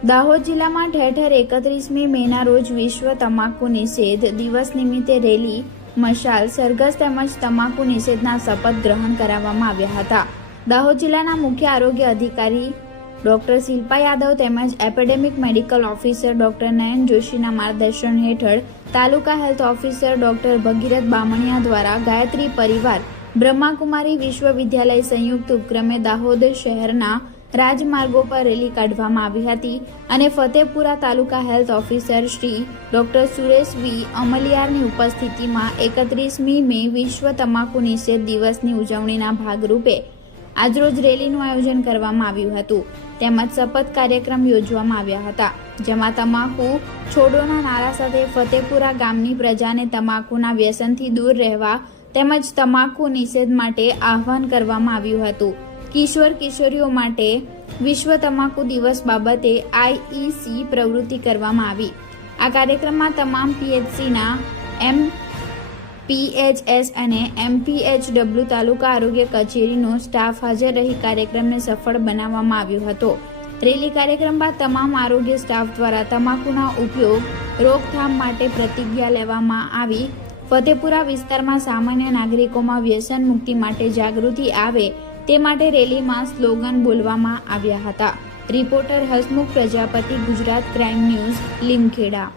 દાહોદ જિલ્લામાં ઠેર ઠેર એકત્રીસમી મેના રોજ વિશ્વ તમાકુ નિષેધ દિવસ નિમિત્તે રેલી, મશાલ, સરઘસ તેમજ તમાકુ નિષેધના શપથ ગ્રહણ કરાવવામાં આવ્યા હતા. દાહોદ જિલ્લાના મુખ્ય આરોગ્ય અધિકારી ડોક્ટર શિલ્પા યાદવ તેમજ epidemic medical officer doctor Nayan જોશીના માર્ગદર્શન હેઠળ taluka health officer doctor Bhagirath Bamaniya દ્વારા ગાયત્રી પરિવાર બ્રહ્માકુમારી વિશ્વવિદ્યાલય સંયુક્ત ઉપક્રમે દાહોદ શહેરના રાજમાર્ગો પર રેલી કાઢવામાં આવી હતી અને Fatepura taluka health officer Shri doctor Suresh V અમલિયારની ઉપસ્થિતિમાં એકત્રીસમી મે વિશ્વ તમાકુ નિષેધ દિવસની ઉજવણીના ભાગરૂપે આજરોજ રેલીનું આયોજન કરવામાં આવ્યું હતું. તેમજ શપથ કાર્યક્રમ યોજવામાં આવ્યા હતા. જેમાં તમાકુ છોડોના નારા સાથે ફતેપુરા ગામની પ્રજાને તમાકુના વ્યસનથી દૂર રહેવા તેમજ તમાકુ નિષેધ માટે આહવાન કરવામાં આવ્યું હતું. કિશોર કિશોરીઓ માટે વિશ્વ તમાકુ દિવસ બાબતે આઈઈસી પ્રવૃત્તિ કરવામાં આવી. આ કાર્યક્રમમાં તમામ પીએચસીના એમ પીએચએસ અને એમપીએચડબલ્યુ તાલુકા આરોગ્ય કચેરીનો સ્ટાફ હાજર રહી કાર્યક્રમને સફળ બનાવવામાં આવ્યો હતો. રેલી કાર્યક્રમ બાદ તમામ આરોગ્ય સ્ટાફ દ્વારા તમાકુના ઉપયોગ રોકથામ માટે પ્રતિજ્ઞા લેવામાં આવી. ફતેપુરા વિસ્તારમાં સામાન્ય નાગરિકોમાં વ્યસન મુક્તિ માટે જાગૃતિ આવે તે માટે રેલીમાં સ્લોગન બોલવામાં આવ્યા હતા. Reporter Hasmukh Prajapati Gujarat crime news Limkheda.